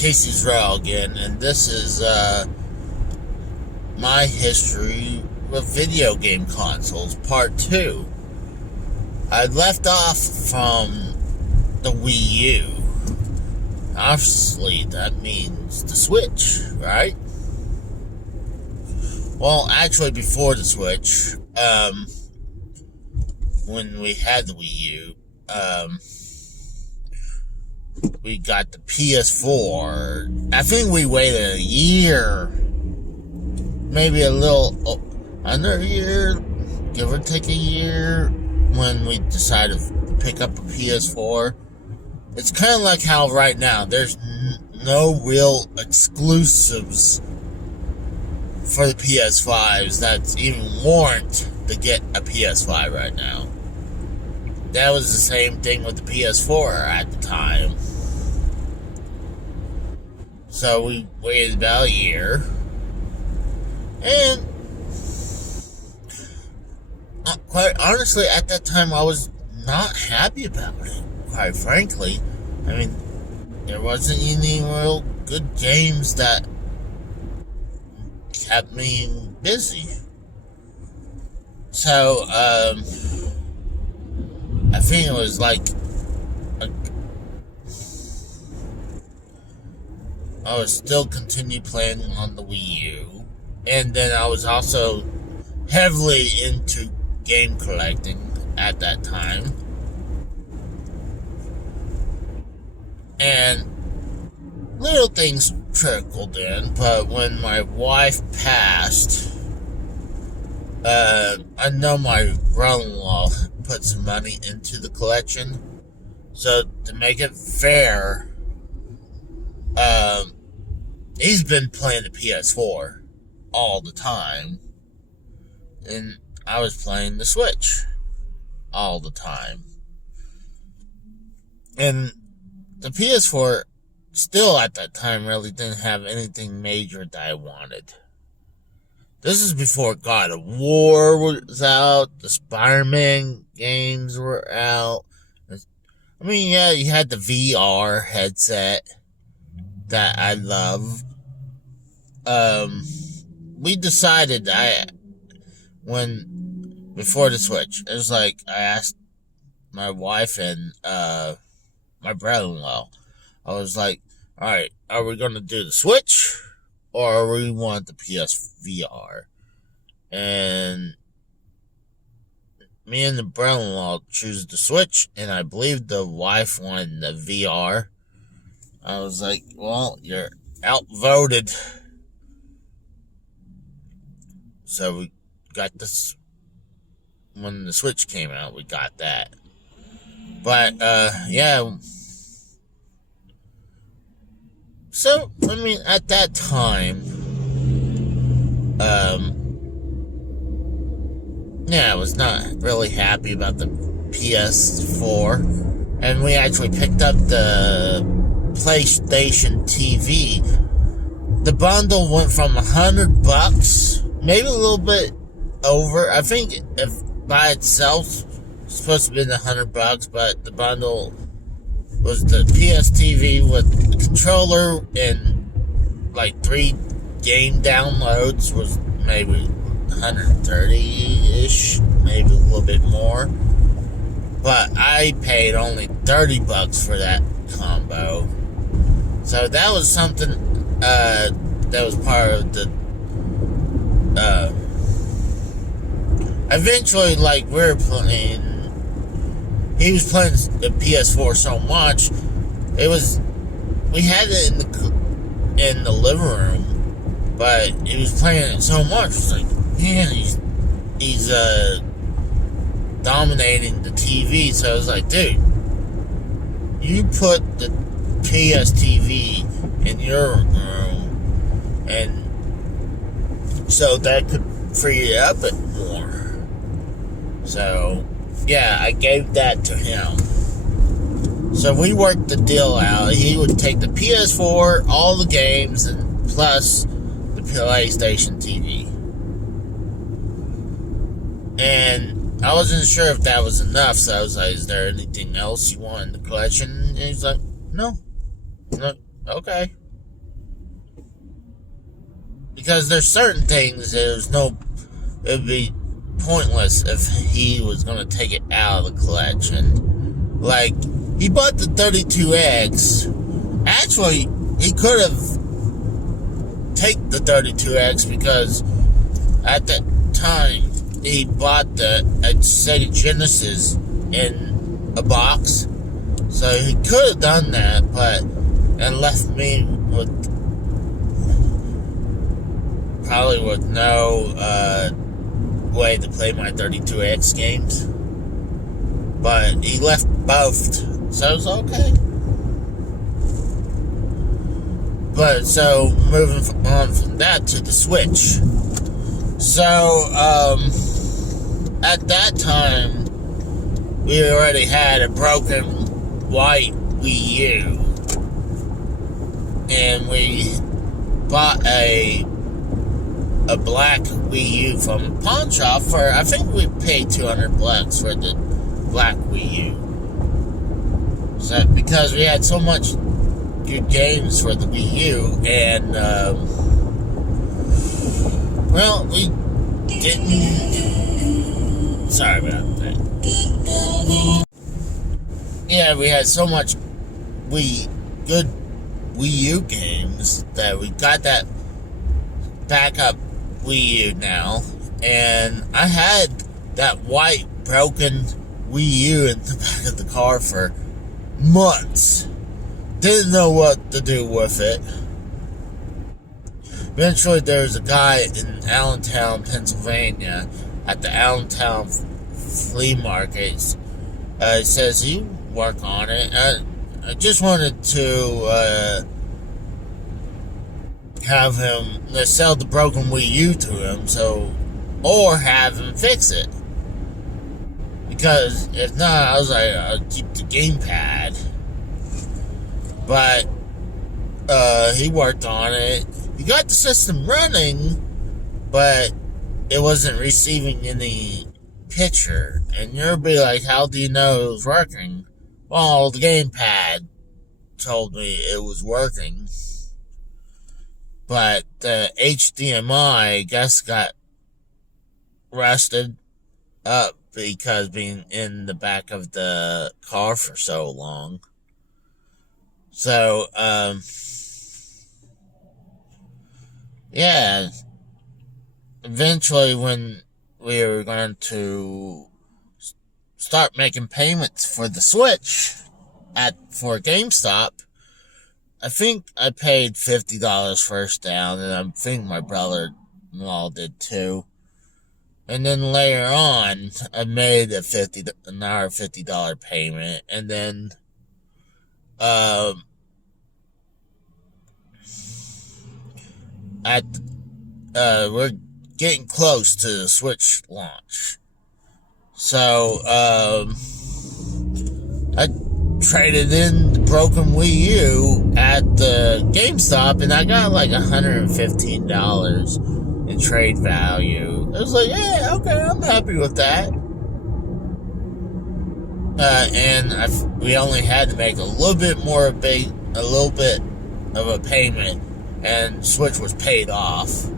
Casey Israel again, and this is my history with video game consoles, part 2. I left off from the Wii U. Obviously, that means the Switch, right? Well, actually, before the Switch, when we had the Wii U, we got the PS4. I think we waited a year, maybe a little under a year, give or take a year, when we decided to pick up a PS4. It's kind of like how right now there's no real exclusives for the PS5s that even warrant to get a PS5 right now. That was the same thing with the PS4 at the time. So we waited about a year. And quite honestly, at that time, I was not happy about it. Quite frankly. I mean, there wasn't any real good games that kept me busy. So, I think it was like I was still continue playing on the Wii U, and then I was also heavily into game collecting at that time. And little things trickled in, but when my wife passed, I know my brother-in-law put some money into the collection. So to make it fair, he's been playing the PS4 all the time, and I was playing the Switch all the time. And the PS4 still at that time really didn't have anything major that I wanted. This is before God of War was out, the Spider-Man games were out. I mean, yeah, you had the VR headset that I love. We decided before the Switch, it was like, I asked my wife and, my brother-in-law, I was like, alright, are we going to do the Switch, or we want the PSVR? And me and the brother-in-law choose the Switch, and I believe the wife wanted the VR. I was like, well, you're outvoted. So we got this, when the Switch came out, we got that. But, yeah. So, I mean, at that time, yeah, I was not really happy about the PS4. And we actually picked up the PlayStation TV. The bundle went from $100, maybe a little bit over. I think if by itself, it's supposed to be $100, but the bundle was the PS TV with the controller and like 3 game downloads was maybe $130-ish, maybe a little bit more. But I paid only $30 for that combo. So that was something that was part of the eventually, like, we were playing, he was playing the PS4 so much, we had it in the living room, but he was playing it so much, it's like, man, he's dominating the TV. So I was like, dude, you put the PS TV in your room, and so that could free it up a bit more. So, yeah, I gave that to him. So we worked the deal out. He would take the PS4, all the games, and plus the PlayStation TV. And I wasn't sure if that was enough, so I was like, is there anything else you want in the collection? And he's like, no. I'm like, okay. because there's certain things it'd be pointless if he was going to take it out of the collection. Like, he bought the 32X. Actually, he could have taken the 32X because at that time he bought the Sega Genesis in a box. So he could have done that, and left me probably with no way to play my 32X games. But he left both, so it's okay. But so moving on from that to the Switch. So at that time we already had a broken white Wii U, and we bought a black Wii U from a pawn shop for, I think we paid $200 for the black Wii U. So because we had so much good games for the Wii U, and well, we didn't. Sorry about that. Yeah, we had so much good Wii U games that we got that backup Wii U now, and I had that white broken Wii U in the back of the car for months. Didn't know what to do with it. Eventually, there was a guy in Allentown, Pennsylvania, at the Allentown flea market. He says he work on it. I just wanted to have him sell the broken Wii U to him, or have him fix it. Because if not, I was like, I'll keep the gamepad. But he worked on it. He got the system running, but it wasn't receiving any picture. And you'll be like, how do you know it was working? Well, the gamepad told me it was working. But the HDMI, I guess, got rusted up because being in the back of the car for so long. So, yeah. Eventually, when we were going to start making payments for the Switch for GameStop, I think I paid $50 first down, and I think my brother-in-law did too. And then later on, I made another $50 payment, and then we're getting close to the Switch launch. So I traded in the broken Wii U at the GameStop, and I got like $115 in trade value. I was like, yeah, okay, I'm happy with that. And we only had to make a little bit of a payment, and Switch was paid off.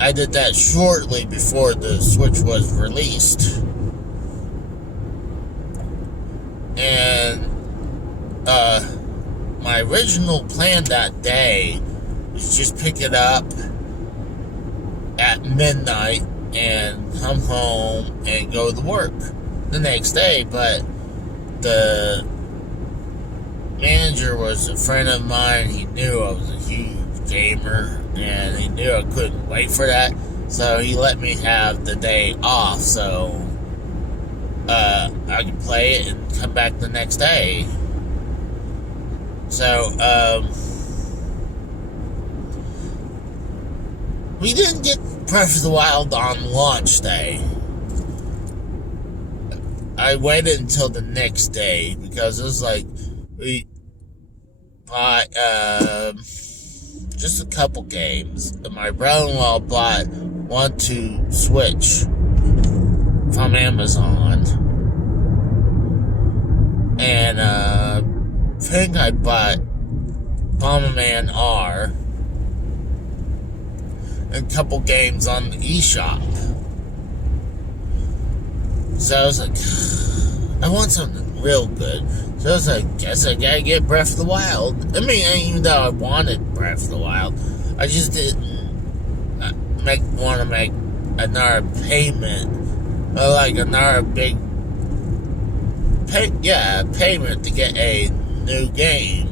I did that shortly before the Switch was released. And my original plan that day was just pick it up at midnight and come home and go to work the next day. But the manager was a friend of mine. He knew I was a huge gamer, and he knew I couldn't wait for that. So he let me have the day off, so I could play it and come back the next day. So, we didn't get Breath of the Wild on launch day. I waited until the next day, because it was like, we bought, just a couple games. My brother-in-law bought one to Switch from Amazon, and I think I bought Bomberman R, and a couple games on the eShop. So I was like, I want something real good. So I was like, guess I gotta get Breath of the Wild. I mean, even though I wanted Breath of the Wild, I just didn't want to make another payment, or like another big payment to get a new game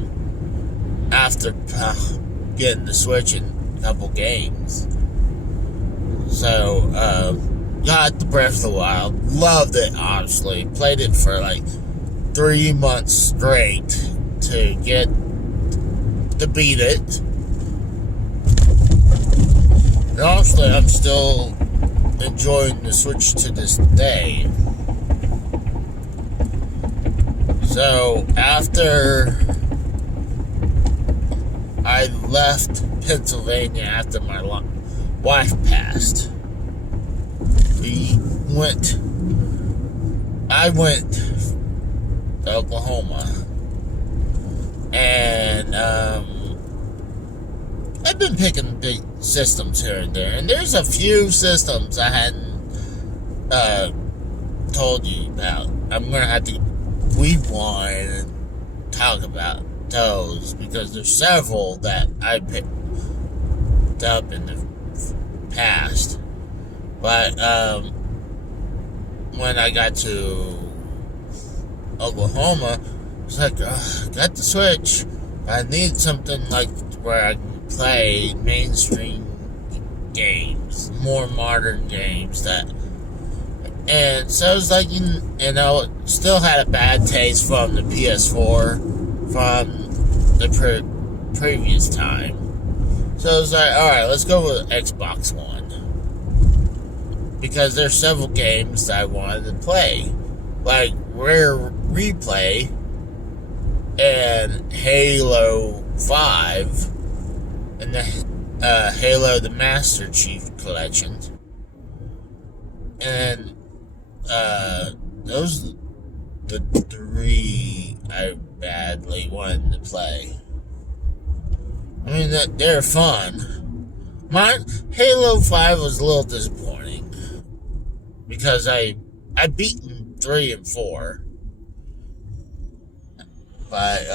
after getting the Switch in a couple games. So, got the Breath of the Wild, loved it, honestly. Played it for like 3 months straight to beat it. And honestly, I'm still enjoying the Switch to this day. So, after I left Pennsylvania after my wife passed, I went to Oklahoma, and I've been picking big systems here and there, and there's a few systems I hadn't told you about. I'm gonna have to rewind and talk about those, because there's several that I picked up in the past. But when I got to Oklahoma, I was like, got the Switch. I need something like where I can play mainstream games, more modern games and so I was like, still had a bad taste from the PS4 from the previous time. So I was like, alright, let's go with Xbox One, because there's several games that I wanted to play, like Rare Replay and Halo 5 and the Halo the Master Chief Collection. And those are the 3 I badly wanted to play. I mean, they're fun. Halo 5 was a little disappointing, because I beaten 3 and 4. But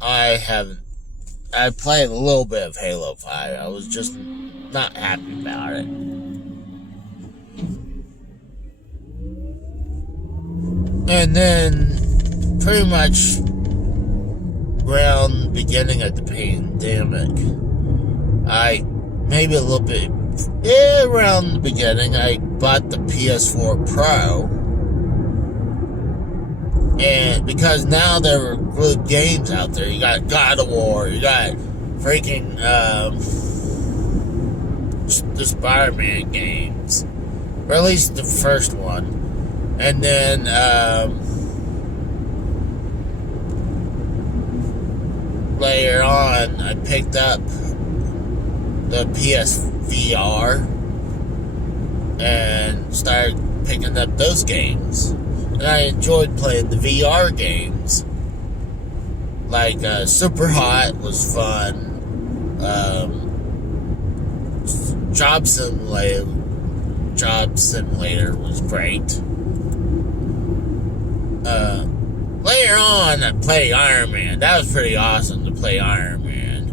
I played a little bit of Halo 5. I was just not happy about it. And then, pretty much around the beginning of the pandemic, maybe a little bit, around the beginning, I bought the PS4 Pro. And because now there are good games out there. You got God of War, you got freaking the Spider-Man games, or at least the first one. And then later on, I picked up the PSVR and started picking up those games. And I enjoyed playing the VR games. Like Super Hot was fun. Job Simulator was great. Later on, I played Iron Man. That was pretty awesome to play Iron Man.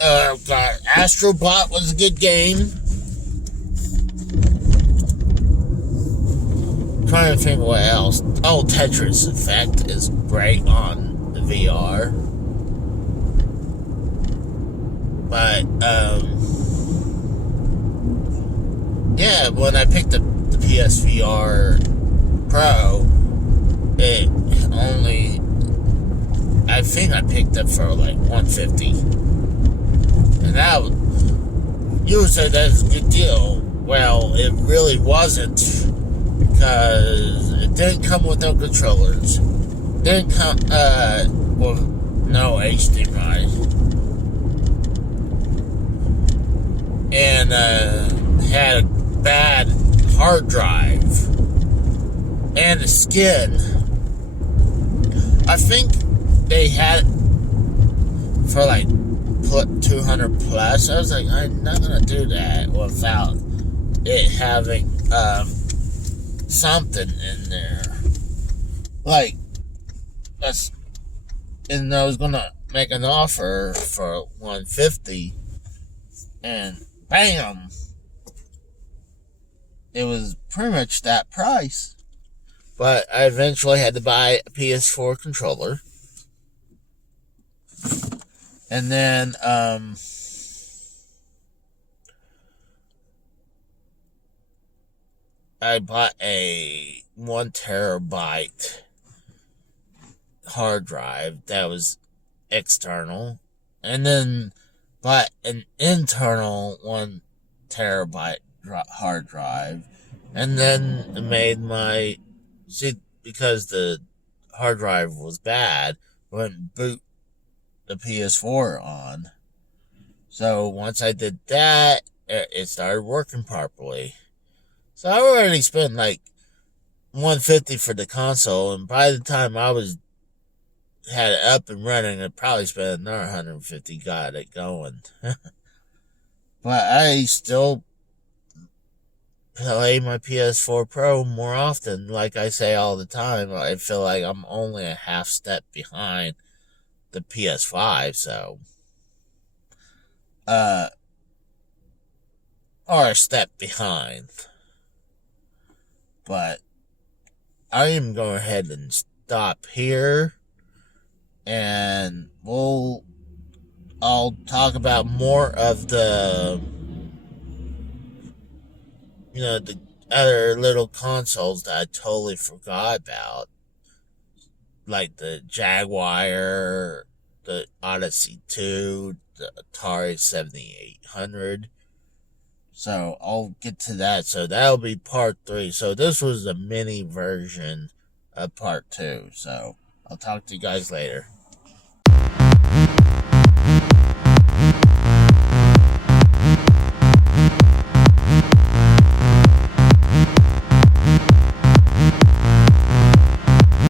Astrobot was a good game. Trying to think of what else. Oh, Tetris Effect is great on the VR. But, yeah, when I picked up the PSVR Pro, I think I picked up for like $150. And that was, you would say that's a good deal. Well, it really wasn't, because it didn't come with no controllers. Didn't come with no HDMI. And had a bad hard drive. And the skin. I think they had it for like 200 plus. I was like, I'm not gonna do that without it having something in there. Like, that's, and I was gonna make an offer for 150, and bam, it was pretty much that price. But I eventually had to buy a PS4 controller. And then, I bought a 1 terabyte hard drive that was external. And then bought an internal 1 terabyte hard drive. And then made my, because the hard drive was bad, wouldn't boot the PS4 on. So once I did that, it started working properly. So I already spent like $150 for the console, and by the time I had it up and running, I probably spent another $150, got it going. But I still play my PS4 Pro more often. Like I say all the time, I feel like I'm only a half step behind the PS5, so or a step behind. But I am going ahead and stop here, and I'll talk about more of the other little consoles that I totally forgot about, like the Jaguar, the Odyssey 2, the Atari 7800. So I'll get to that. So that'll be part 3. So this was the mini version of part 2. So I'll talk to you guys later.